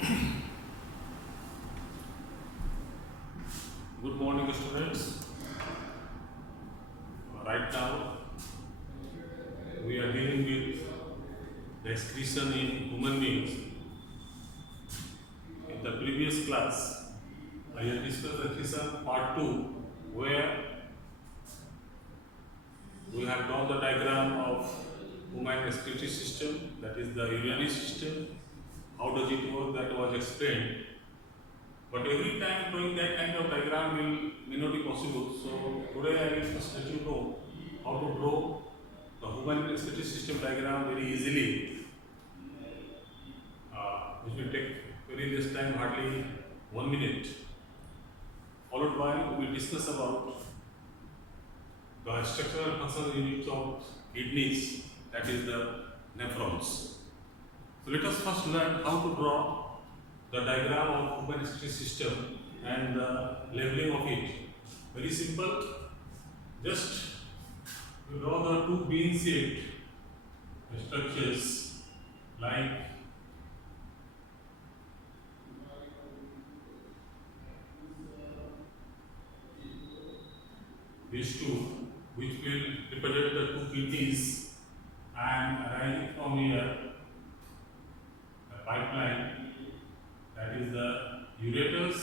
Good morning, students. Right now, we are dealing with the excretion in human beings. In the previous class, I had discussed excretion part 2, where we have drawn the diagram of human excretory system, that is the urinary system. How does it work? That was explained. But every time drawing that kind of diagram may not be possible. So today I will just let you know how to draw the human excretory system diagram very easily, which will take very less time, hardly 1 minute. Followed by we will discuss about the structural functional units of kidneys, that is the nephrons. So let us first learn how to draw the diagram of human excretory system and the labeling of it. Very simple. Just you draw the two bean-shaped structures like these two, which will represent the two kidneys, and arising from here the pipeline, that is the ureters,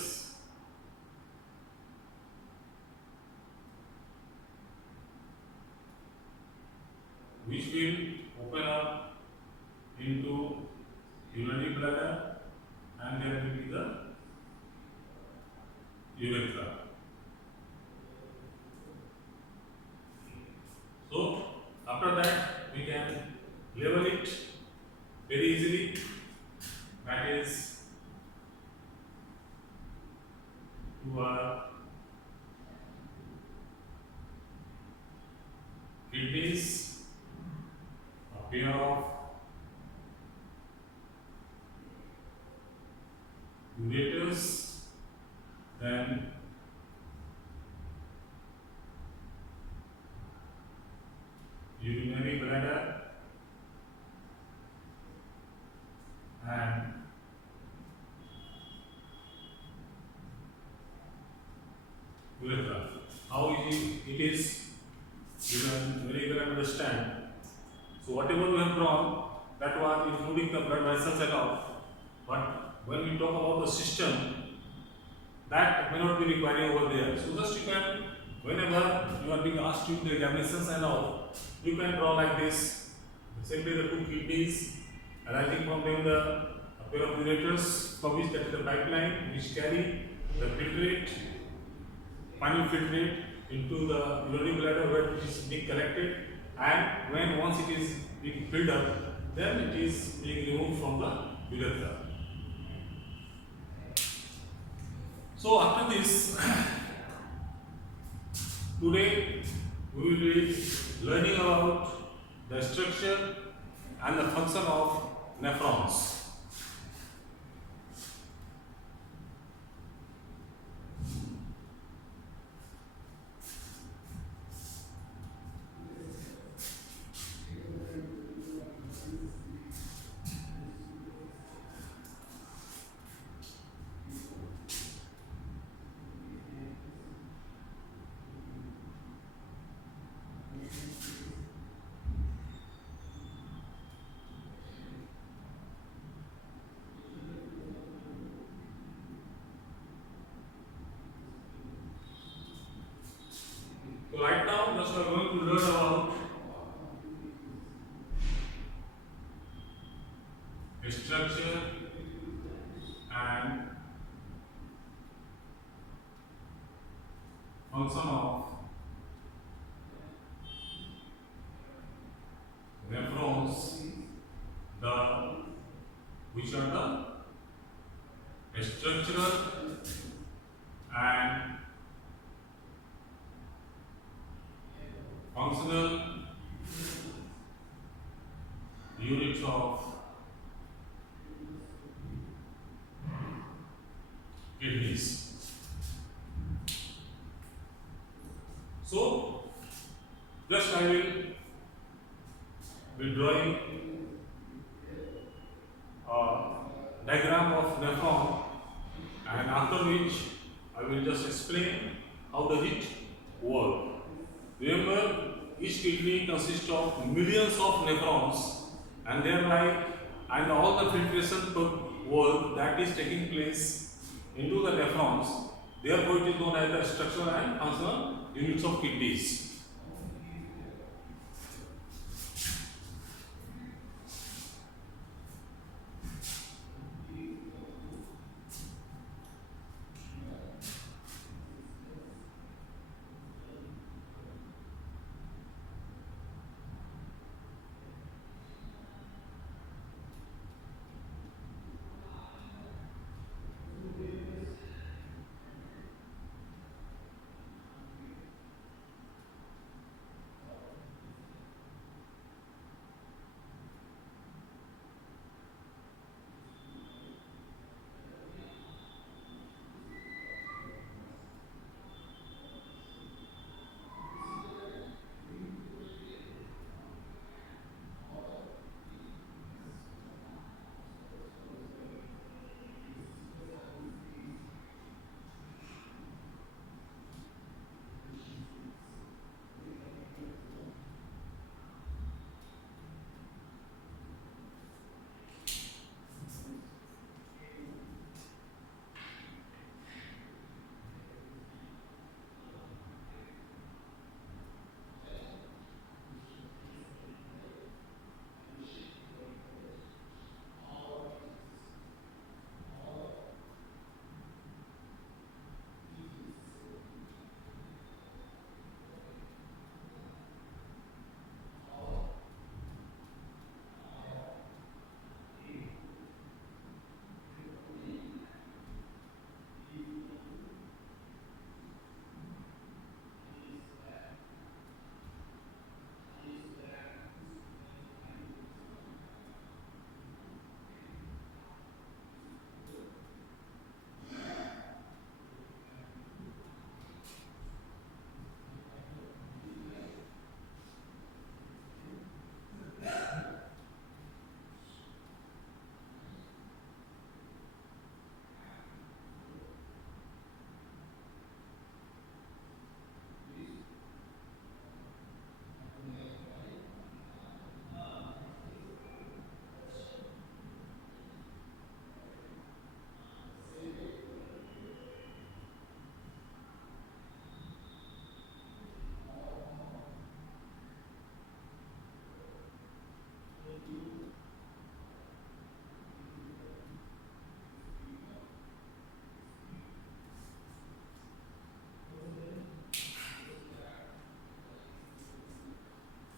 which will open up into urinary bladder, and there will be the urethra. So after that we can label it very easily, that is to our kidneys, a pair of ureters, then urinary bladder, and urethra. How easy it is, you can very well understand. So whatever we have drawn, that was including the blood vessels and all. But when we talk about the system, that may not be requiring over there. So just you can, whenever you are being asked to do the examinations and all, you can draw like this. Simply the two kidneys, arising from them a pair of ureters, from which that is the pipeline, which carry the filtrate, final filtrate into the urinary bladder where it is being collected, and when once it is being filled up, then it is being removed from the urethra. So after this, today we will be learning about the structure and the function of nephrons. So right now, just we are going to learn about structure and function of nephrons, which are the structural and functional units of kidneys. So, just I will be drawing a diagram diagram of nephron, and after which I will just explain how does it work. Remember, each kidney consists of millions of nephrons, and thereby and all the filtration work that is taking place into the nephrons. Therefore, it is known as the structural and functional units of kidneys.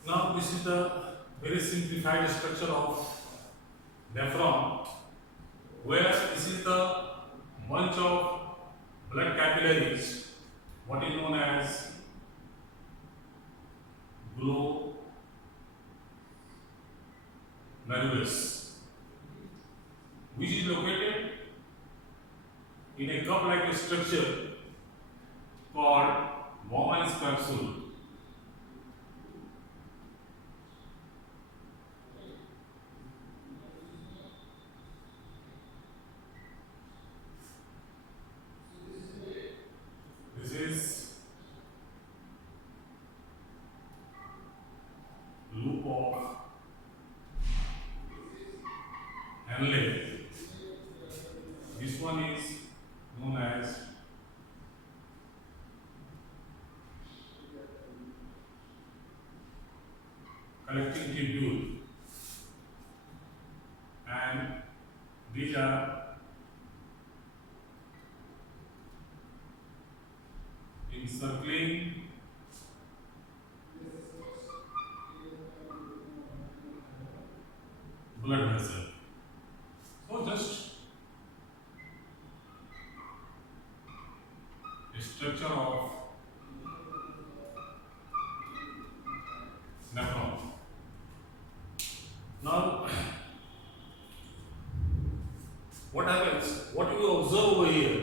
Now this is the very simplified structure of nephron, where this is the bunch of blood capillaries, what is known as glomerulus, which is located in a cup-like structure called Bowman's capsule. This is loop of Henle. This one is known as collecting tubule, and these are encircling blood vessel. So just a structure of nephron. Now, what happens? What you observe over here,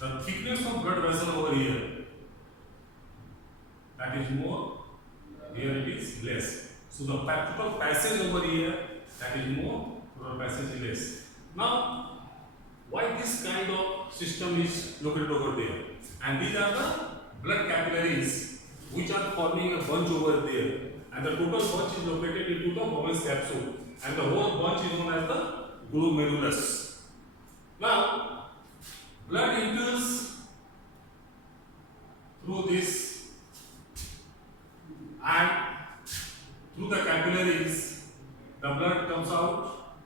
the thickness of blood vessel over here, that is more, here it is less. So the total passage over here, that is more, total passage is less. Now, why this kind of system is located over there? And these are the blood capillaries which are forming a bunch over there, and the total bunch is located into the Bowman's capsule, and the whole bunch is known as the glomerulus. Now, blood enters through this, and through the capillaries, the blood comes out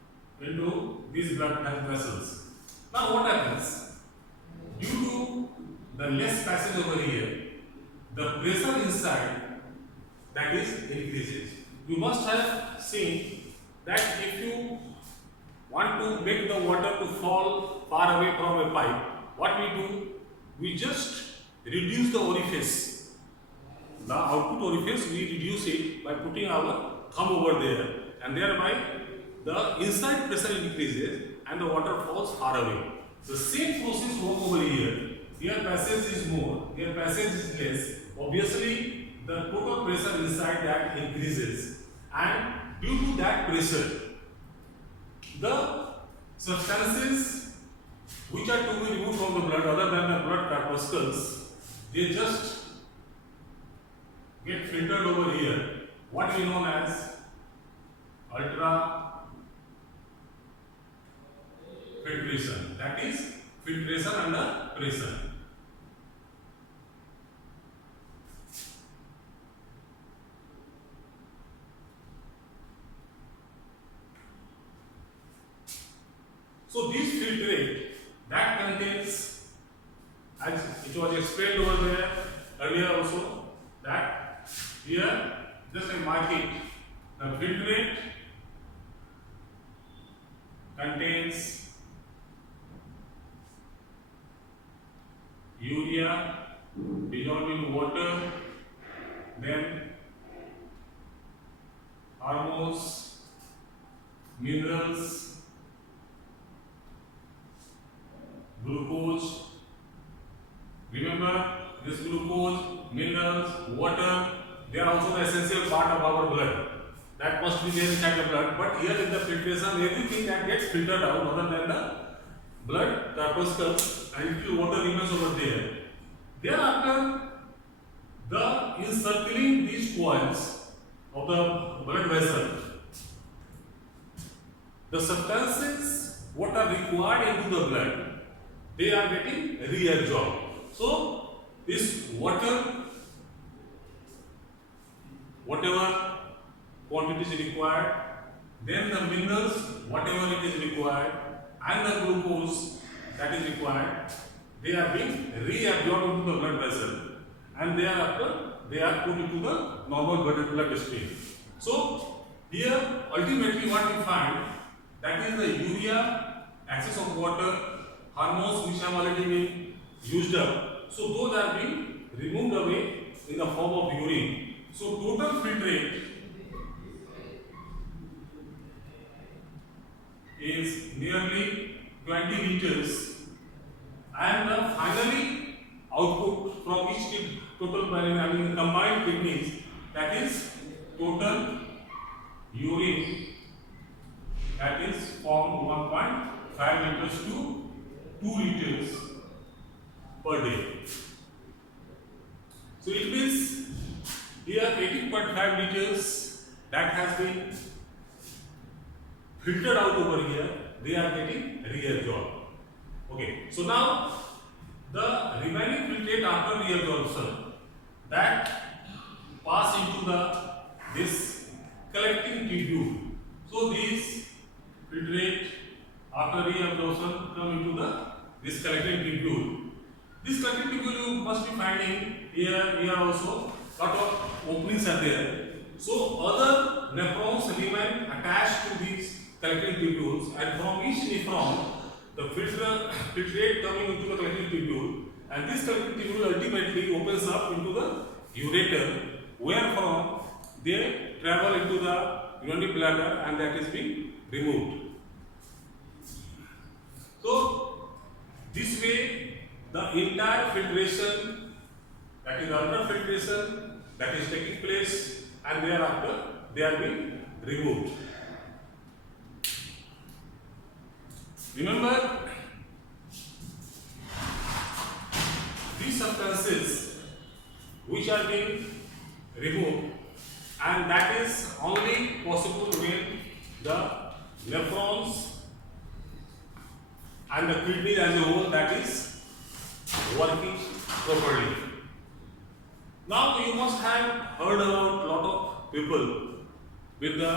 into these blood vessels. Now, what happens? Due to the less passage over here, the pressure inside, that is, increases. You must have seen that if you want to make the water to fall far away from a pipe, what we do? We just reduce the orifice. The output orifice, we reduce it by putting our thumb over there, and thereby the inside pressure increases and the water falls far away. The same process works over here. Here passage is more, here passage is less. Obviously, the total pressure inside that increases, and due to that pressure, the substances which are to be removed from the blood other than the blood corpuscles, they just get filtered over here, what we know as ultra filtration, that is filtration under pressure. So this filtrate that contains, as it was explained over there earlier also, that here just I mark it, the filtrate contains urea dissolved in water, then hormones, minerals, glucose. Remember, this glucose, minerals, water, they are also the essential part of our blood. That must be there inside the blood. But here in the filtration, everything that gets filtered out other than the blood corpuscles and little water remains over there. Thereafter, the encircling these coils of the blood vessel, the substances what are required into the blood, they are getting reabsorbed. So, this water, whatever quantity is required, then the minerals, whatever it is required, and the glucose that is required, they are being reabsorbed into the blood vessel, and thereafter they are put into the normal blood stream. So, here ultimately what we find, that is the urea, excess of water, hormones which have already been used up, so those are being removed away in the form of urine. So total filtrate is nearly 20 liters, and the finally output from each total combined kidneys, that is total urine, that is from 1.5 liters to 2 liters per day. So it means here 18.5 liters that has been filtered out over here, they are getting reabsorbed. Okay, so now the remaining filtrate after reabsorption, that pass into this collecting tubule. So these filtrate after reabsorption come into this collecting tubule. This collecting tubule you must be finding here also lot of openings are there. So other nephrons remain attached to these collecting tubules, and from each nephron the filtrate coming into the collecting tubule, and this collecting tubule ultimately opens up into the ureter, where from they travel into the urinary bladder, and that is being removed. So this way the entire filtration, that is ultrafiltration, that is taking place, and thereafter they are being removed. Remember, these substances which are being removed, and that is only possible when the nephrons and the kidney as a whole that is working properly. Now you must have heard about lot of people with the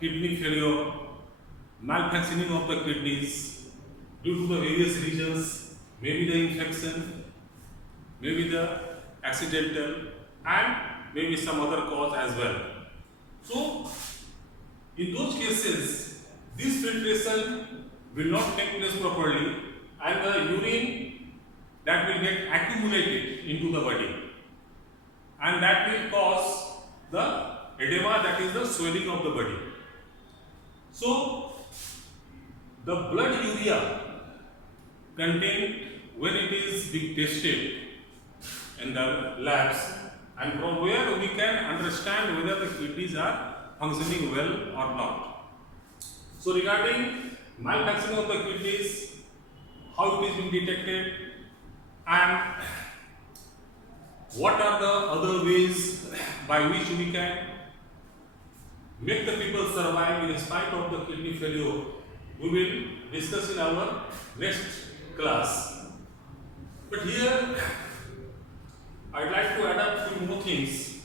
kidney failure, malfunctioning of the kidneys due to the various reasons, maybe the infection, maybe the accidental, and maybe some other cause as well. So in those cases, this filtration will not take place properly, and the urine that will get accumulated into the body, and that will cause the edema, that is the swelling of the body. So the blood urea contained when it is being tested in the labs, and from where we can understand whether the kidneys are functioning well or not. So regarding malfunctioning of the kidneys, how it is being detected, and what are the other ways by which we can make the people survive in spite of the kidney failure, we will discuss in our next class. But here I'd like to add up few more things,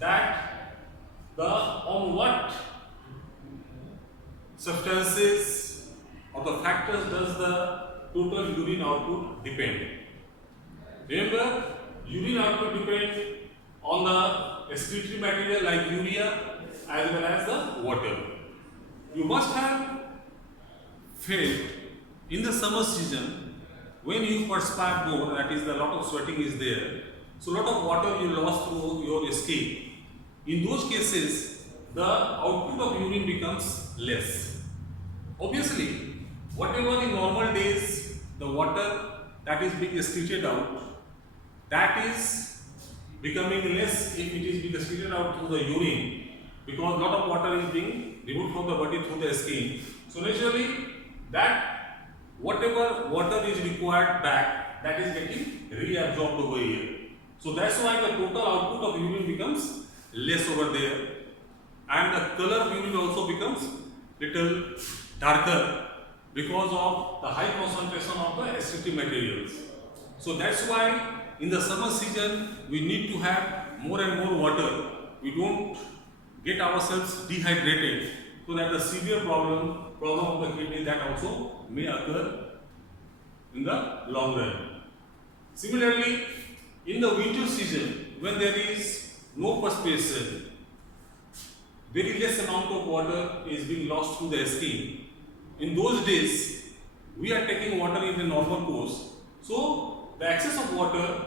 that on what substances or the factors does the total urine output depend. Remember, urine output depends on the excretory material like urea as well as the water. You must have felt in the summer season when you perspire more, that is, a lot of sweating is there, so a lot of water you lost through your skin. In those cases, the output of urine becomes less. Obviously, whatever in normal days the water that is being excreted out, that is becoming less if it is being excreted out through the urine, because lot of water is being removed from the body through the skin. So naturally, that whatever water is required back, that is getting reabsorbed over here. So that's why the total output of urine becomes less over there, and the color of urine also becomes little darker because of the high concentration of the excretory materials. So that's why in the summer season we need to have more and more water. We don't get ourselves dehydrated, so that the severe problem of the kidney that also may occur in the long run. Similarly, in the winter season, when there is no perspiration, very less amount of water is being lost through the skin. In those days, we are taking water in the normal course. So the excess of water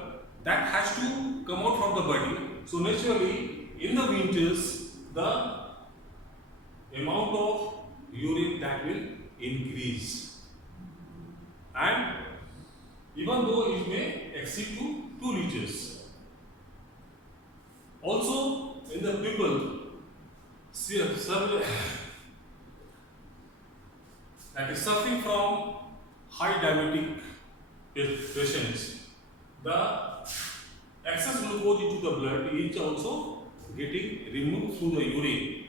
that has to come out from the body. So naturally, in the winters, the amount of urine that will increase, and even though it may exceed to 2 liters. Also, in the people that is suffering from high diabetic patients, the excess glucose into the blood is also getting removed through the urine,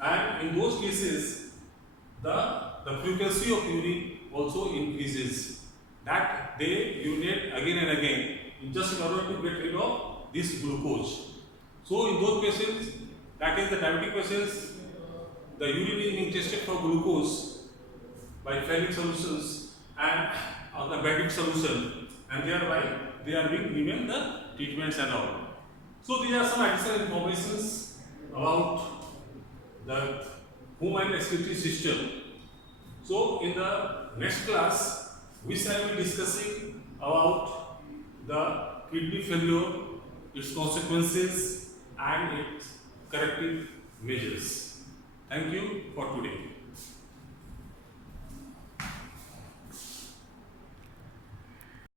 and in those cases the frequency of urine also increases, that they urinate again and again just in order to get rid of this glucose. So in those patients, that is the diabetic patients, the urine is being tested for glucose by ferric solutions and the basic solution, and thereby they are being given the treatments and all. So these are some additional informations about the human excretory system. So in the next class, we shall be discussing about the kidney failure, its consequences and its corrective measures. Thank you for today.